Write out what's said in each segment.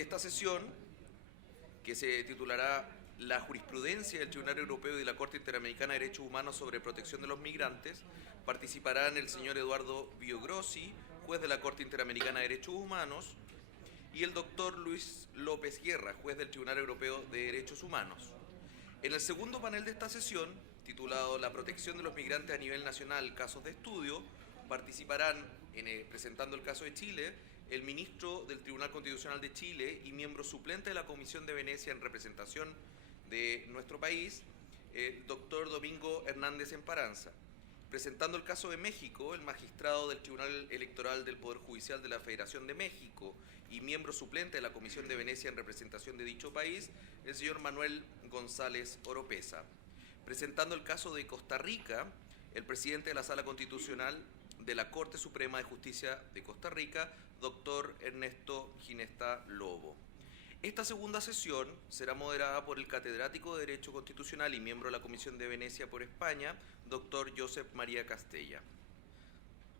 de esta sesión, que se titulará La jurisprudencia del Tribunal Europeo y de la Corte Interamericana de Derechos Humanos sobre protección de los migrantes, participarán el señor Eduardo Biogrossi, juez de la Corte Interamericana de Derechos Humanos, y el doctor Luis López Guerra, juez del Tribunal Europeo de Derechos Humanos. En el segundo panel de esta sesión, titulado La protección de los migrantes a nivel nacional, casos de estudio, participarán, presentando el caso de Chile, el ministro del Tribunal Constitucional de Chile y miembro suplente de la Comisión de Venecia en representación de nuestro país, el doctor Domingo Hernández Emparanza. Presentando el caso de México, el magistrado del Tribunal Electoral del Poder Judicial de la Federación de México y miembro suplente de la Comisión de Venecia en representación de dicho país, el señor Manuel González Oropesa. Presentando el caso de Costa Rica, el presidente de la Sala Constitucional de la Corte Suprema de Justicia de Costa Rica, doctor Ernesto Ginesta Lobo. Esta segunda sesión será moderada por el catedrático de Derecho Constitucional y miembro de la Comisión de Venecia por España, doctor Josep María Castella.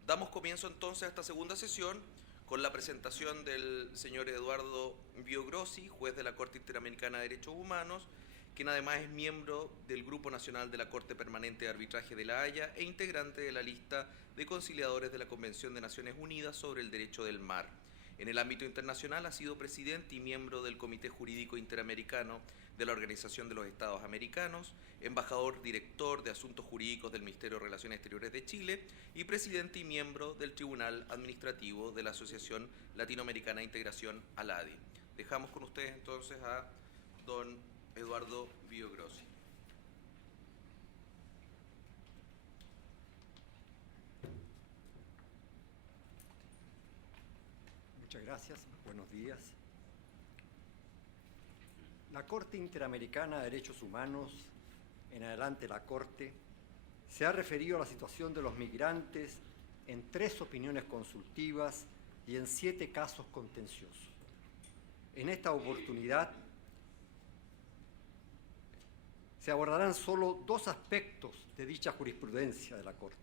Damos comienzo entonces a esta segunda sesión con la presentación del señor Eduardo Biogrossi, juez de la Corte Interamericana de Derechos Humanos, quien además es miembro del Grupo Nacional de la Corte Permanente de Arbitraje de La Haya e integrante de la lista de conciliadores de la Convención de Naciones Unidas sobre el Derecho del Mar. En el ámbito internacional ha sido presidente y miembro del Comité Jurídico Interamericano de la Organización de los Estados Americanos, embajador director de Asuntos Jurídicos del Ministerio de Relaciones Exteriores de Chile y presidente y miembro del Tribunal Administrativo de la Asociación Latinoamericana de Integración, ALADI. Dejamos con ustedes entonces a don Eduardo Biogrossi. Muchas gracias, buenos días. La Corte Interamericana de Derechos Humanos, en adelante la Corte, se ha referido a la situación de los migrantes en 3 opiniones consultivas y en 7 casos contenciosos. En esta oportunidad se abordarán solo 2 aspectos de dicha jurisprudencia de la Corte.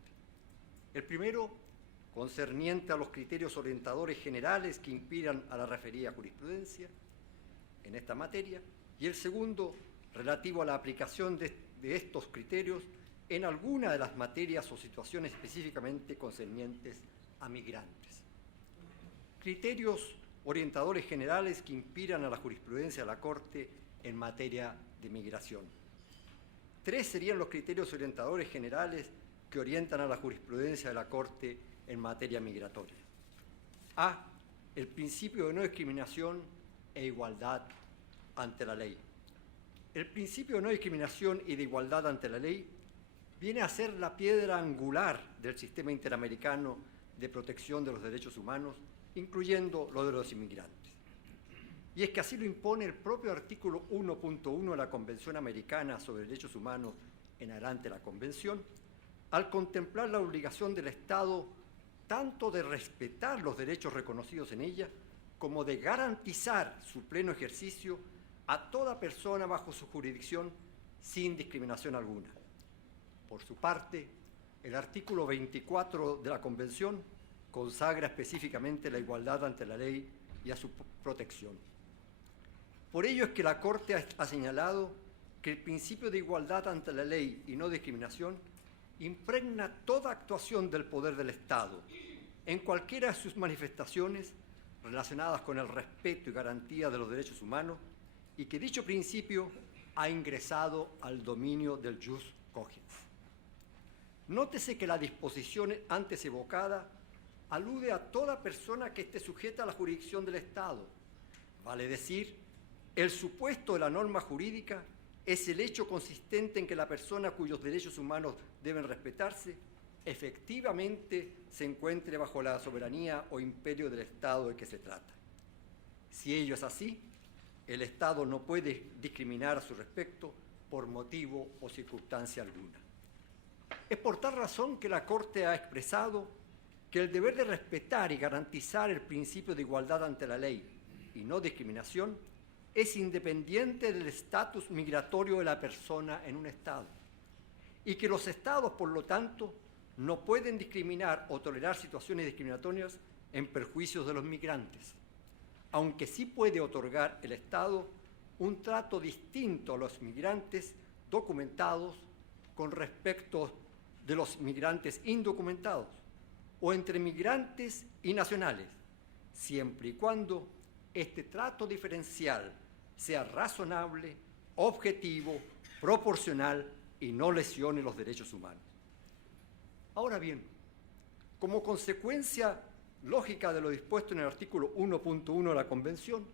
El primero, concerniente a los criterios orientadores generales que inspiran a la referida jurisprudencia en esta materia, y el segundo, relativo a la aplicación de estos criterios en alguna de las materias o situaciones específicamente concernientes a migrantes. Criterios orientadores generales que inspiran a la jurisprudencia de la Corte en materia de migración. 3 serían los criterios orientadores generales que orientan a la jurisprudencia de la Corte en materia migratoria. A. El principio de no discriminación e igualdad ante la ley. El principio de no discriminación y de igualdad ante la ley viene a ser la piedra angular del sistema interamericano de protección de los derechos humanos, incluyendo lo de los inmigrantes. Y es que así lo impone el propio artículo 1.1 de la Convención Americana sobre Derechos Humanos, en adelante la Convención, al contemplar la obligación del Estado tanto de respetar los derechos reconocidos en ella, como de garantizar su pleno ejercicio a toda persona bajo su jurisdicción sin discriminación alguna. Por su parte, el artículo 24 de la Convención consagra específicamente la igualdad ante la ley y a su protección. Por ello es que la Corte ha señalado que el principio de igualdad ante la ley y no discriminación impregna toda actuación del poder del Estado, en cualquiera de sus manifestaciones relacionadas con el respeto y garantía de los derechos humanos, y que dicho principio ha ingresado al dominio del jus cogens. Nótese que la disposición antes evocada alude a toda persona que esté sujeta a la jurisdicción del Estado. Vale decir, el supuesto de la norma jurídica es el hecho consistente en que la persona cuyos derechos humanos deben respetarse efectivamente se encuentre bajo la soberanía o imperio del Estado de que se trata. Si ello es así, el Estado no puede discriminar a su respecto por motivo o circunstancia alguna. Es por tal razón que la Corte ha expresado que el deber de respetar y garantizar el principio de igualdad ante la ley y no discriminación es independiente del estatus migratorio de la persona en un Estado, y que los Estados, por lo tanto, no pueden discriminar o tolerar situaciones discriminatorias en perjuicio de los migrantes. aunque sí puede otorgar el Estado un trato distinto a los migrantes documentados con respecto de los migrantes indocumentados o entre migrantes y nacionales, siempre y cuando este trato diferencial sea razonable, objetivo, proporcional y no lesione los derechos humanos. Ahora bien, como consecuencia lógica de lo dispuesto en el artículo 1.1 de la Convención,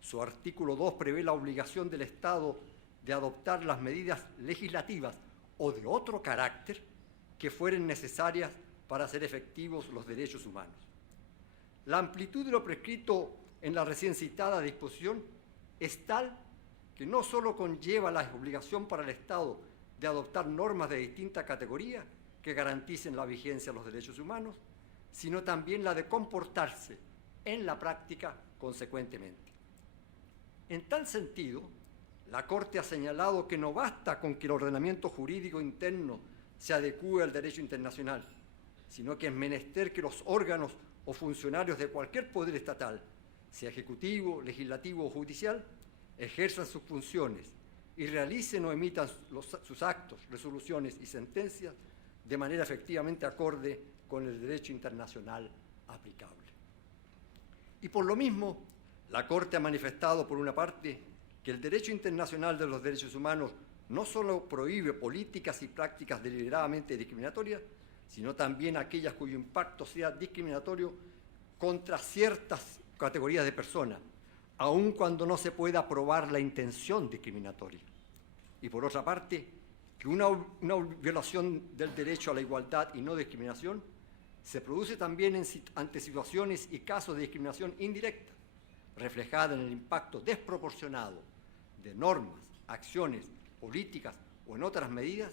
su artículo 2 prevé la obligación del Estado de adoptar las medidas legislativas o de otro carácter que fueren necesarias para hacer efectivos los derechos humanos. La amplitud de lo prescrito en la recién citada disposición es tal que no solo conlleva la obligación para el Estado de adoptar normas de distinta categoría que garanticen la vigencia de los derechos humanos, sino también la de comportarse en la práctica consecuentemente. En tal sentido, la Corte ha señalado que no basta con que el ordenamiento jurídico interno se adecúe al derecho internacional, sino que es menester que los órganos o funcionarios de cualquier poder estatal, sea ejecutivo, legislativo o judicial, ejerzan sus funciones y realicen o emitan sus actos, resoluciones y sentencias de manera efectivamente acorde con el derecho internacional aplicable. Y por lo mismo, la Corte ha manifestado, por una parte, que el derecho internacional de los derechos humanos no solo prohíbe políticas y prácticas deliberadamente discriminatorias, sino también aquellas cuyo impacto sea discriminatorio contra ciertas categorías de personas, aun cuando no se pueda probar la intención discriminatoria. Y por otra parte, que una violación del derecho a la igualdad y no discriminación se produce también ante situaciones y casos de discriminación indirecta, reflejada en el impacto desproporcionado de normas, acciones, políticas o en otras medidas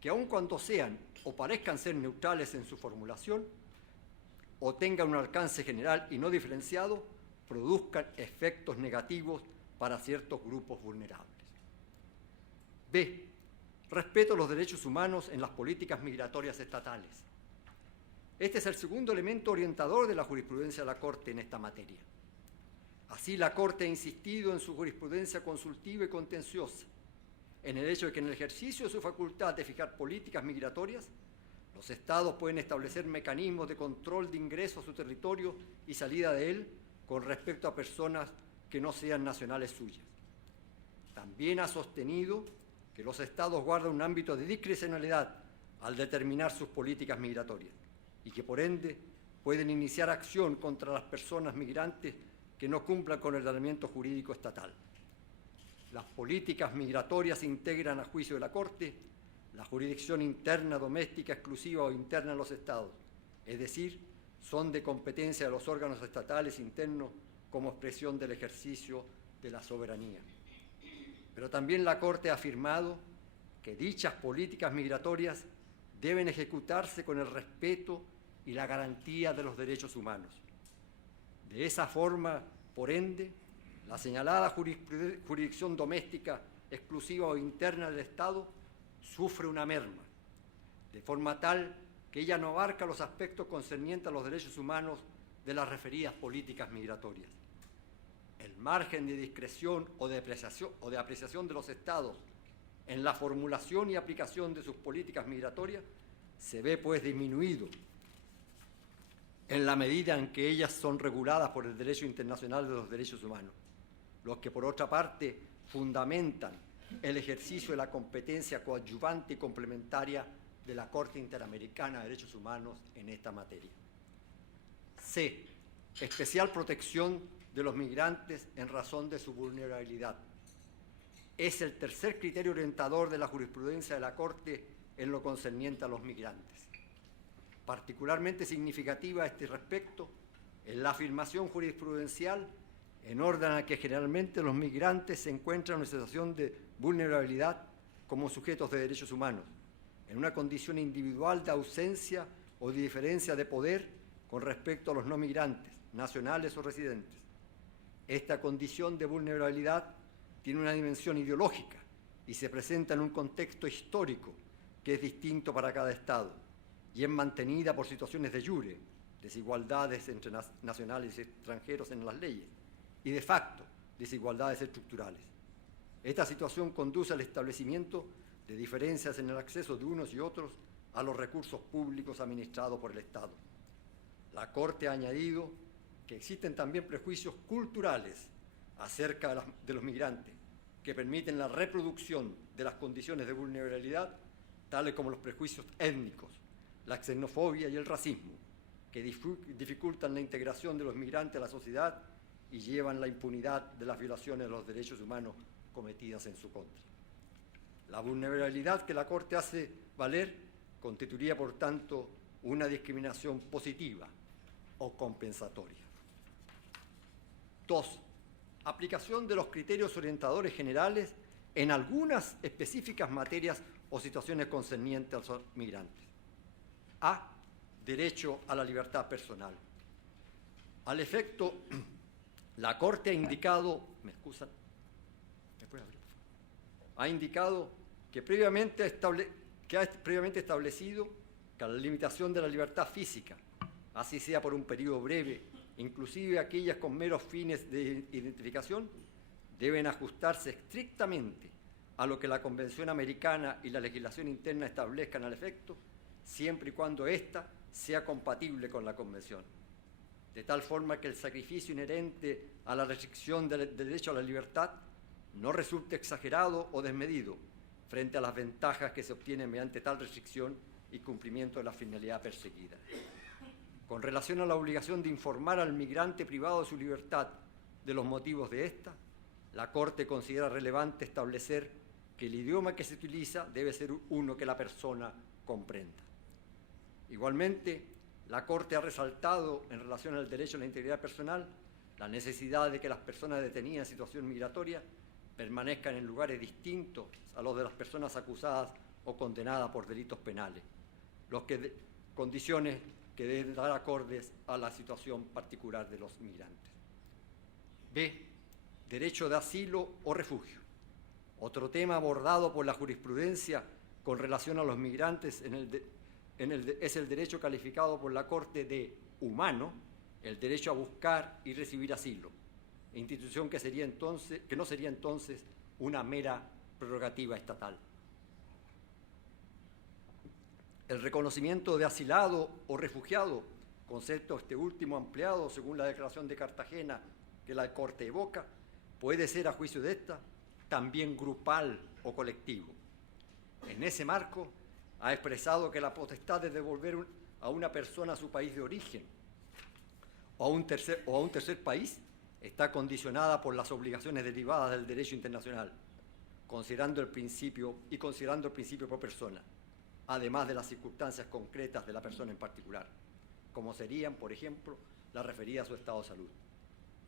que aun cuando sean o parezcan ser neutrales en su formulación o tengan un alcance general y no diferenciado, produzcan efectos negativos para ciertos grupos vulnerables. B. Respeto a los derechos humanos en las políticas migratorias estatales. Este es el segundo elemento orientador de la jurisprudencia de la Corte en esta materia. Así, la Corte ha insistido en su jurisprudencia consultiva y contenciosa en el hecho de que en el ejercicio de su facultad de fijar políticas migratorias, los Estados pueden establecer mecanismos de control de ingreso a su territorio y salida de él con respecto a personas que no sean nacionales suyas. También ha sostenido que los Estados guardan un ámbito de discrecionalidad al determinar sus políticas migratorias y que, por ende, pueden iniciar acción contra las personas migrantes que no cumplan con el ordenamiento jurídico estatal. Las políticas migratorias integran, a juicio de la Corte, la jurisdicción interna, doméstica, exclusiva o interna de los Estados, es decir, son de competencia de los órganos estatales internos como expresión del ejercicio de la soberanía. Pero también la Corte ha afirmado que dichas políticas migratorias deben ejecutarse con el respeto y la garantía de los derechos humanos. De esa forma, por ende, la señalada jurisdicción doméstica, exclusiva o interna del Estado sufre una merma, de forma tal que ella no abarca los aspectos concernientes a los derechos humanos de las referidas políticas migratorias. El margen de discreción o de apreciación de los Estados en la formulación y aplicación de sus políticas migratorias se ve, pues, disminuido en la medida en que ellas son reguladas por el derecho internacional de los derechos humanos, los que, por otra parte, fundamentan el ejercicio de la competencia coadyuvante y complementaria de la Corte Interamericana de Derechos Humanos en esta materia. C. Especial protección de los migrantes en razón de su vulnerabilidad. Es el tercer criterio orientador de la jurisprudencia de la Corte en lo concerniente a los migrantes. Particularmente significativa a este respecto es la afirmación jurisprudencial en orden a que generalmente los migrantes se encuentran en una situación de vulnerabilidad como sujetos de derechos humanos, en una condición individual de ausencia o de diferencia de poder con respecto a los no migrantes, nacionales o residentes. Esta condición de vulnerabilidad tiene una dimensión ideológica y se presenta en un contexto histórico que es distinto para cada Estado y es mantenida por situaciones de jure, desigualdades entre nacionales y extranjeros en las leyes, y de facto desigualdades estructurales. Esta situación conduce al establecimiento de diferencias en el acceso de unos y otros a los recursos públicos administrados por el Estado. La Corte ha añadido que existen también prejuicios culturales acerca de los migrantes que permiten la reproducción de las condiciones de vulnerabilidad, tales como los prejuicios étnicos, la xenofobia y el racismo, que dificultan la integración de los migrantes a la sociedad y llevan la impunidad de las violaciones de los derechos humanos cometidas en su contra. La vulnerabilidad que la Corte hace valer constituiría, por tanto, una discriminación positiva o compensatoria. 2. Aplicación de los criterios orientadores generales en algunas específicas materias o situaciones concernientes a los migrantes. A. Derecho a la libertad personal. Al efecto, la Corte ha indicado, ha indicado que ha previamente establecido que la limitación de la libertad física, así sea por un periodo breve, inclusive aquellas con meros fines de identificación, deben ajustarse estrictamente a lo que la Convención Americana y la legislación interna establezcan al efecto, siempre y cuando ésta sea compatible con la Convención, de tal forma que el sacrificio inherente a la restricción del derecho a la libertad no resulte exagerado o desmedido frente a las ventajas que se obtienen mediante tal restricción y cumplimiento de la finalidad perseguida. Con relación a la obligación de informar al migrante privado de su libertad de los motivos de esta, la Corte considera relevante establecer que el idioma que se utiliza debe ser uno que la persona comprenda. Igualmente, la Corte ha resaltado, en relación al derecho a la integridad personal, la necesidad de que las personas detenidas en situación migratoria permanezcan en lugares distintos a los de las personas acusadas o condenadas por delitos penales, condiciones que deben dar acordes a la situación particular de los migrantes. B. Derecho de asilo o refugio. Otro tema abordado por la jurisprudencia con relación a los migrantes es el derecho calificado por la Corte de humano, el derecho a buscar y recibir asilo, institución que no sería entonces una mera prerrogativa estatal. El reconocimiento de asilado o refugiado, concepto este último ampliado según la Declaración de Cartagena que la Corte evoca, puede ser, a juicio de esta, también grupal o colectivo. En ese marco, ha expresado que la potestad de devolver a una persona a su país de origen o a un tercer país está condicionada por las obligaciones derivadas del derecho internacional, considerando el principio por persona, además de las circunstancias concretas de la persona en particular, como serían, por ejemplo, las referidas a su estado de salud.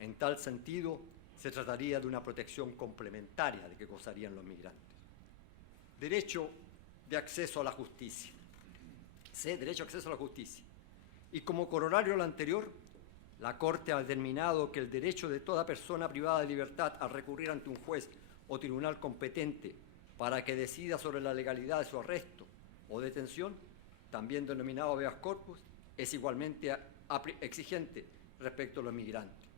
En tal sentido, se trataría de una protección complementaria de que gozarían los migrantes. Derecho de acceso a la justicia. C. Derecho a acceso a la justicia. Y como corolario a lo anterior, la Corte ha determinado que el derecho de toda persona privada de libertad a recurrir ante un juez o tribunal competente para que decida sobre la legalidad de su arresto o detención, también denominado habeas corpus, es igualmente exigente respecto a los migrantes.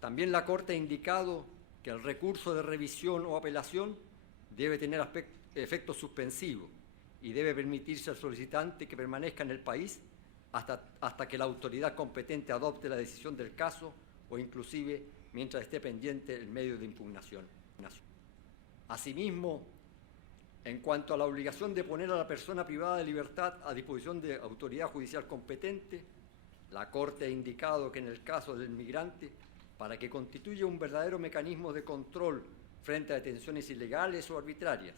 También la Corte ha indicado que el recurso de revisión o apelación debe tener efecto suspensivo y debe permitirse al solicitante que permanezca en el país hasta que la autoridad competente adopte la decisión del caso o inclusive mientras esté pendiente el medio de impugnación. Asimismo, en cuanto a la obligación de poner a la persona privada de libertad a disposición de autoridad judicial competente, la Corte ha indicado que en el caso del migrante, para que constituya un verdadero mecanismo de control frente a detenciones ilegales o arbitrarias,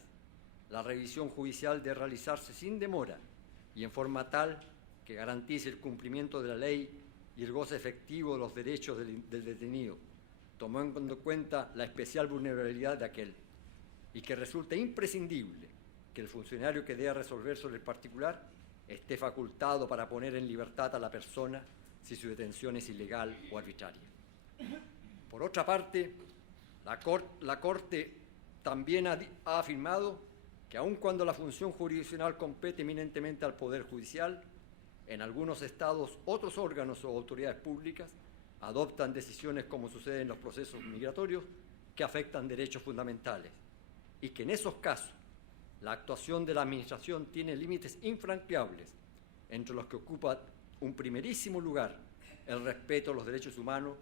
la revisión judicial debe realizarse sin demora y en forma tal que garantice el cumplimiento de la ley y el goce efectivo de los derechos del detenido, tomando en cuenta la especial vulnerabilidad de aquel, y que resulte imprescindible que el funcionario que deba resolver sobre el particular esté facultado para poner en libertad a la persona si su detención es ilegal o arbitraria. Por otra parte, la Corte también ha afirmado que aun cuando la función jurisdiccional compete eminentemente al Poder Judicial, en algunos estados otros órganos o autoridades públicas, adoptan decisiones, como sucede en los procesos migratorios, que afectan derechos fundamentales, y que en esos casos la actuación de la Administración tiene límites infranqueables, entre los que ocupa un primerísimo lugar el respeto a los derechos humanos,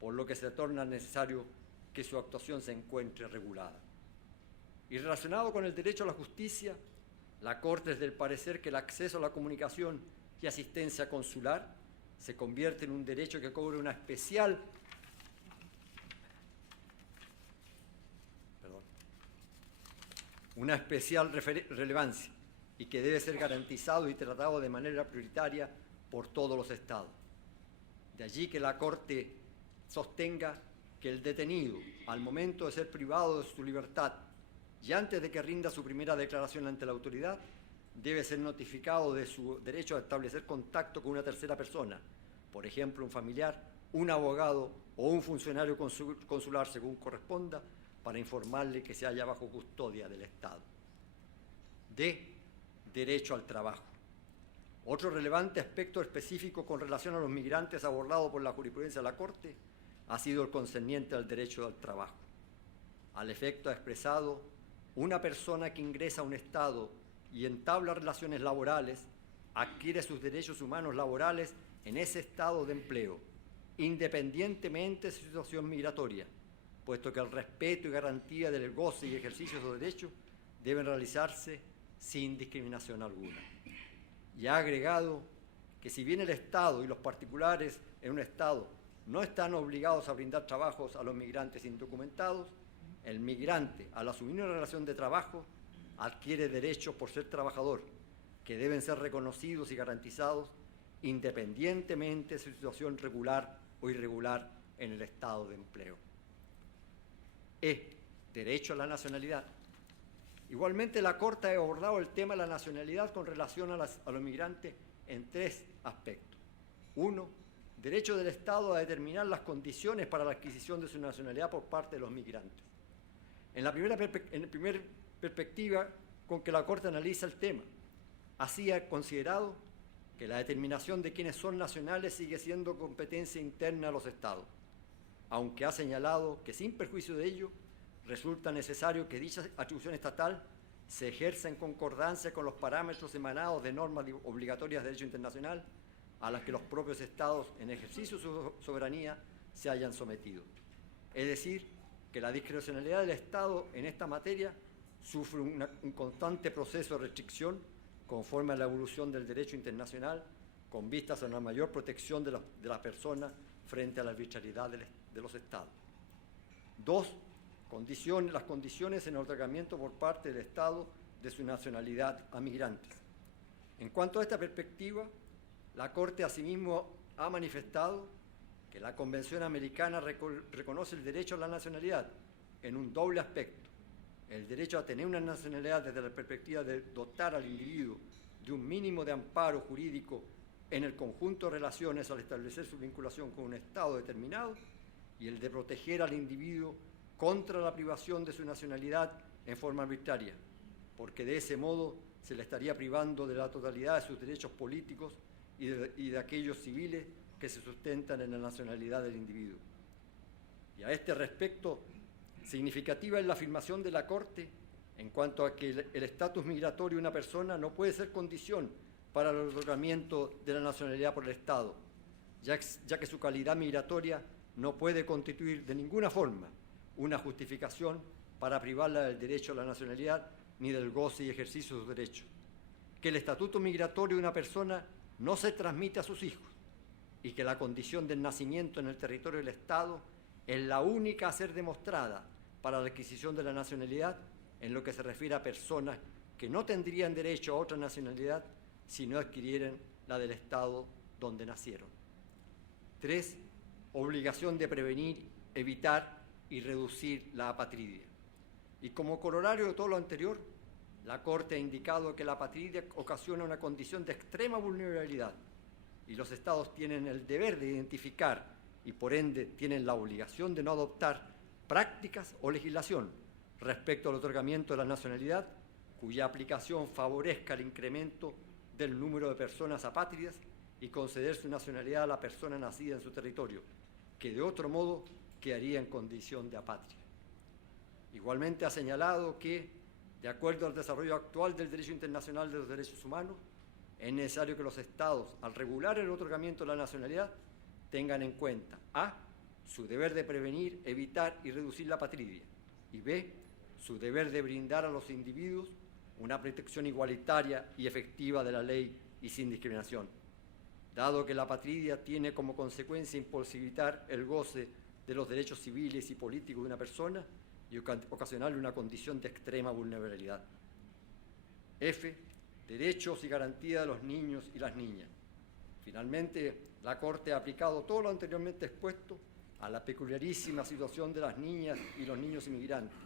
por lo que se torna necesario que su actuación se encuentre regulada. Y relacionado con el derecho a la justicia, la Corte es del parecer que el acceso a la comunicación y asistencia consular se convierte en un derecho que cobra una especial relevancia y que debe ser garantizado y tratado de manera prioritaria por todos los Estados. De allí que la Corte sostenga que el detenido, al momento de ser privado de su libertad y antes de que rinda su primera declaración ante la autoridad, debe ser notificado de su derecho a establecer contacto con una tercera persona, por ejemplo, un familiar, un abogado o un funcionario consular, según corresponda, para informarle que se halla bajo custodia del Estado. D. Derecho al trabajo. Otro relevante aspecto específico con relación a los migrantes abordado por la jurisprudencia de la Corte ha sido el concerniente al derecho al trabajo. Al efecto ha expresado: una persona que ingresa a un Estado y entabla relaciones laborales adquiere sus derechos humanos laborales en ese estado de empleo, independientemente de su situación migratoria, puesto que el respeto y garantía del goce y ejercicio de sus derechos deben realizarse sin discriminación alguna. Y ha agregado que si bien el Estado y los particulares en un Estado no están obligados a brindar trabajos a los migrantes indocumentados, el migrante, al asumir una relación de trabajo, adquiere derechos por ser trabajador, que deben ser reconocidos y garantizados independientemente de su situación regular o irregular en el estado de empleo. Derecho a la nacionalidad. Igualmente, la Corte ha abordado el tema de la nacionalidad con relación a los migrantes en tres aspectos. Uno, derecho del Estado a determinar las condiciones para la adquisición de su nacionalidad por parte de los migrantes. En la primera perspectiva con que la Corte analiza el tema, así ha considerado que la determinación de quiénes son nacionales sigue siendo competencia interna de los Estados, aunque ha señalado que, sin perjuicio de ello, resulta necesario que dicha atribución estatal se ejerza en concordancia con los parámetros emanados de normas obligatorias de derecho internacional a las que los propios Estados, en ejercicio de su soberanía, se hayan sometido. Es decir, que la discrecionalidad del Estado en esta materia sufre un constante proceso de restricción conforme a la evolución del derecho internacional, con vistas a una mayor protección de las personas frente a la arbitrariedad de los Estados. Dos, las condiciones en el otorgamiento por parte del Estado de su nacionalidad a migrantes. En cuanto a esta perspectiva, la Corte asimismo ha manifestado que la Convención Americana reconoce el derecho a la nacionalidad en un doble aspecto: el derecho a tener una nacionalidad desde la perspectiva de dotar al individuo de un mínimo de amparo jurídico en el conjunto de relaciones al establecer su vinculación con un Estado determinado, y el de proteger al individuo contra la privación de su nacionalidad en forma arbitraria, porque de ese modo se le estaría privando de la totalidad de sus derechos políticos y de aquellos civiles que se sustentan en la nacionalidad del individuo. Y a este respecto, significativa es la afirmación de la Corte en cuanto a que el estatus migratorio de una persona no puede ser condición para el otorgamiento de la nacionalidad por el Estado, ya que su calidad migratoria no puede constituir de ninguna forma una justificación para privarla del derecho a la nacionalidad ni del goce y ejercicio de sus derechos. Que el estatuto migratorio de una persona no se transmite a sus hijos y que la condición del nacimiento en el territorio del Estado es la única a ser demostrada para la adquisición de la nacionalidad en lo que se refiere a personas que no tendrían derecho a otra nacionalidad si no adquirieran la del Estado donde nacieron. 3. Obligación de prevenir, evitar y reducir la apatridia. Y como corolario de todo lo anterior, la Corte ha indicado que la apatridia ocasiona una condición de extrema vulnerabilidad y los Estados tienen el deber de identificar y por ende tienen la obligación de no adoptar prácticas o legislación respecto al otorgamiento de la nacionalidad cuya aplicación favorezca el incremento del número de personas apátridas y conceder su nacionalidad a la persona nacida en su territorio, que de otro modo quedaría en condición de apátrida. Igualmente ha señalado que, de acuerdo al desarrollo actual del derecho internacional de los derechos humanos, es necesario que los Estados, al regular el otorgamiento de la nacionalidad, tengan en cuenta a. Su deber de prevenir, evitar y reducir la apatridia, y b. Su deber de brindar a los individuos una protección igualitaria y efectiva de la ley y sin discriminación, dado que la apatridia tiene como consecuencia imposibilitar el goce de los derechos civiles y políticos de una persona y ocasionarle una condición de extrema vulnerabilidad. F. Derechos y garantías de los niños y las niñas. Finalmente, la Corte ha aplicado todo lo anteriormente expuesto a la peculiarísima situación de las niñas y los niños inmigrantes,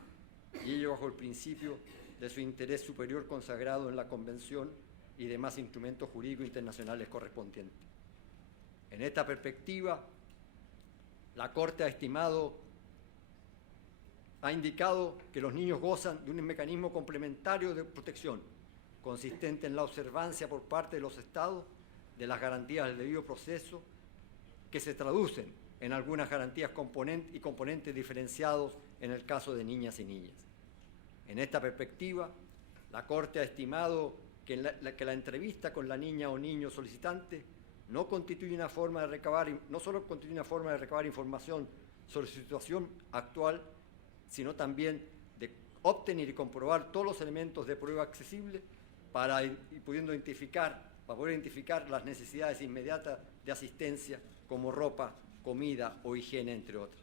y ello bajo el principio de su interés superior consagrado en la Convención y demás instrumentos jurídicos internacionales correspondientes. En esta perspectiva, la Corte ha indicado que los niños gozan de un mecanismo complementario de protección, consistente en la observancia por parte de los Estados de las garantías del debido proceso, que se traducen en algunas garantías y componentes diferenciados en el caso de niñas y niñas. En esta perspectiva, la Corte ha estimado que la entrevista con la niña o niño solicitante no solo constituye una forma de recabar información sobre su situación actual, sino también de obtener y comprobar todos los elementos de prueba accesibles para poder identificar las necesidades inmediatas de asistencia como ropa, comida o higiene, entre otras.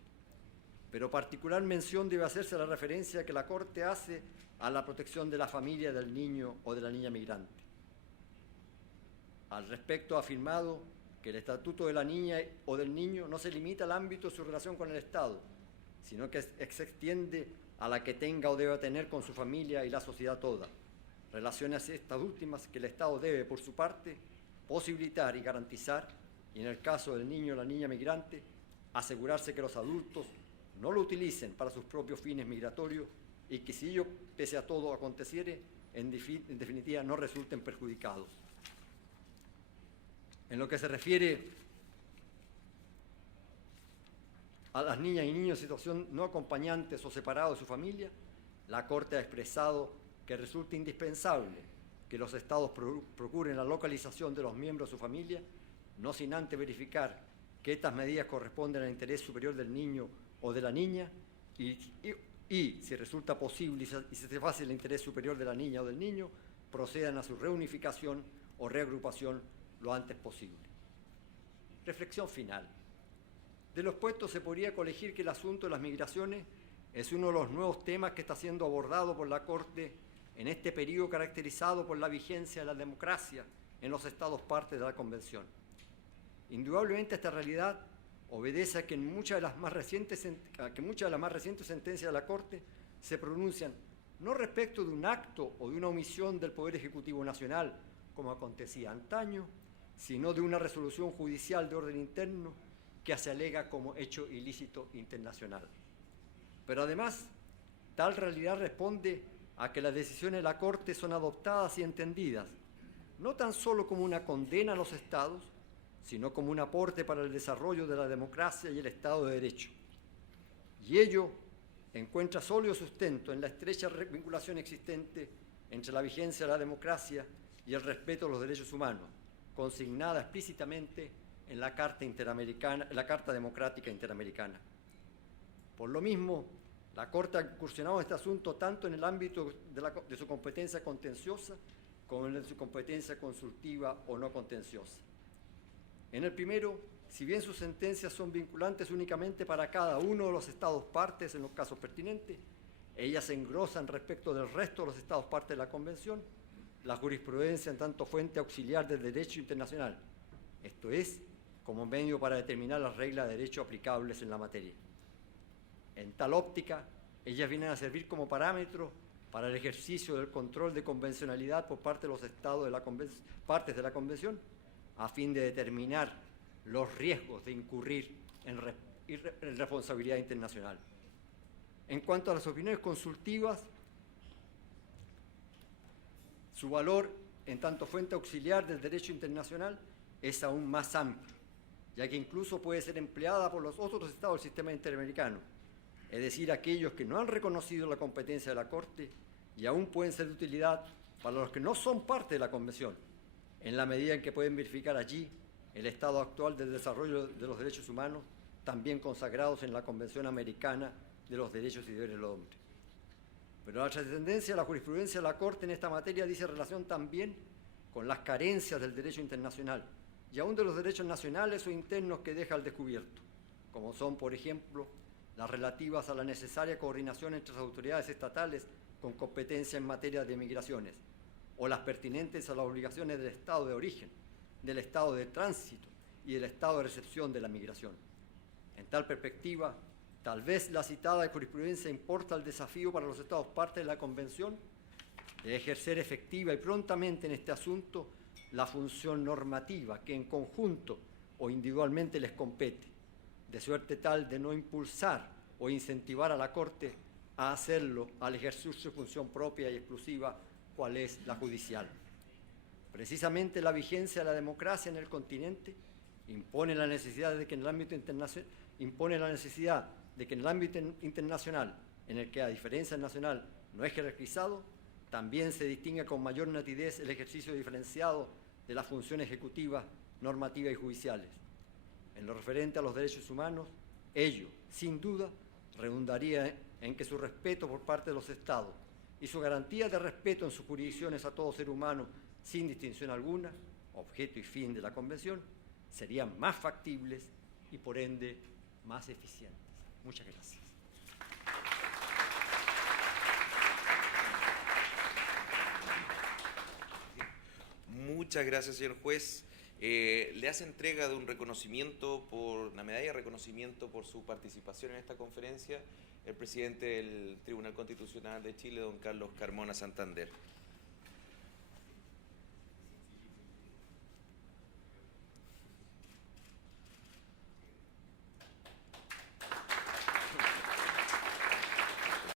Pero particular mención debe hacerse a la referencia que la Corte hace a la protección de la familia del niño o de la niña migrante. Al respecto ha afirmado que el estatuto de la niña o del niño no se limita al ámbito de su relación con el Estado, sino que se extiende a la que tenga o deba tener con su familia y la sociedad toda. Relaciones estas últimas que el Estado debe, por su parte, posibilitar y garantizar, y en el caso del niño o la niña migrante, asegurarse que los adultos no lo utilicen para sus propios fines migratorios y que si ello, pese a todo, aconteciere, en definitiva no resulten perjudicados. En lo que se refiere a las niñas y niños en situación no acompañantes o separados de su familia, la Corte ha expresado que resulta indispensable que los Estados procuren la localización de los miembros de su familia, no sin antes verificar que estas medidas corresponden al interés superior del niño o de la niña y si resulta posible y se satisface el interés superior de la niña o del niño, procedan a su reunificación o reagrupación lo antes posible. Reflexión final. De lo expuesto se podría colegir que el asunto de las migraciones es uno de los nuevos temas que está siendo abordado por la Corte en este periodo caracterizado por la vigencia de la democracia en los Estados partes de la Convención. Indudablemente esta realidad obedece a que muchas de las más recientes sentencias de la Corte se pronuncian no respecto de un acto o de una omisión del Poder Ejecutivo Nacional, como acontecía antaño, sino de una resolución judicial de orden interno que se alega como hecho ilícito internacional. Pero además, tal realidad responde a que las decisiones de la Corte son adoptadas y entendidas, no tan solo como una condena a los Estados, sino como un aporte para el desarrollo de la democracia y el Estado de Derecho. Y ello encuentra sólido sustento en la estrecha vinculación existente entre la vigencia de la democracia y el respeto a los derechos humanos, consignada explícitamente en la Carta Democrática Interamericana. Por lo mismo, la Corte ha incursionado en este asunto tanto en el ámbito de su competencia contenciosa como en su competencia consultiva o no contenciosa. En el primero, si bien sus sentencias son vinculantes únicamente para cada uno de los Estados partes en los casos pertinentes, ellas se engrosan respecto del resto de los Estados partes de la Convención la jurisprudencia en tanto fuente auxiliar del derecho internacional, esto es, como medio para determinar las reglas de derecho aplicables en la materia. En tal óptica, ellas vienen a servir como parámetro para el ejercicio del control de convencionalidad por parte de los Estados de partes de la Convención, a fin de determinar los riesgos de incurrir en responsabilidad internacional. En cuanto a las opiniones consultivas, su valor en tanto fuente auxiliar del derecho internacional es aún más amplio, ya que incluso puede ser empleada por los otros estados del sistema interamericano, es decir, aquellos que no han reconocido la competencia de la Corte y aún pueden ser de utilidad para los que no son parte de la Convención, en la medida en que pueden verificar allí el estado actual del desarrollo de los derechos humanos, también consagrados en la Convención Americana de los Derechos y Deberes del Hombre. Pero la trascendencia de la jurisprudencia de la Corte en esta materia dice relación también con las carencias del derecho internacional y aún de los derechos nacionales o internos que deja al descubierto, como son, por ejemplo, las relativas a la necesaria coordinación entre las autoridades estatales con competencia en materia de migraciones, o las pertinentes a las obligaciones del Estado de origen, del Estado de tránsito y del Estado de recepción de la migración. En tal perspectiva, tal vez la citada jurisprudencia importa el desafío para los Estados partes de la Convención de ejercer efectiva y prontamente en este asunto la función normativa que en conjunto o individualmente les compete, de suerte tal de no impulsar o incentivar a la Corte a hacerlo al ejercer su función propia y exclusiva, cual es la judicial. Precisamente la vigencia de la democracia en el continente impone la necesidad de que en el ámbito internacional, en el que a diferencia del nacional no es jerarquizado, también se distingue con mayor nitidez el ejercicio diferenciado de las funciones ejecutivas, normativas y judiciales. En lo referente a los derechos humanos, ello, sin duda, redundaría en que su respeto por parte de los Estados y su garantía de respeto en sus jurisdicciones a todo ser humano, sin distinción alguna, objeto y fin de la Convención, serían más factibles y, por ende, más eficientes. Muchas gracias. Muchas gracias, señor juez. Le hace entrega de un reconocimiento, una medalla de reconocimiento por su participación en esta conferencia, el presidente del Tribunal Constitucional de Chile, don Carlos Carmona Santander.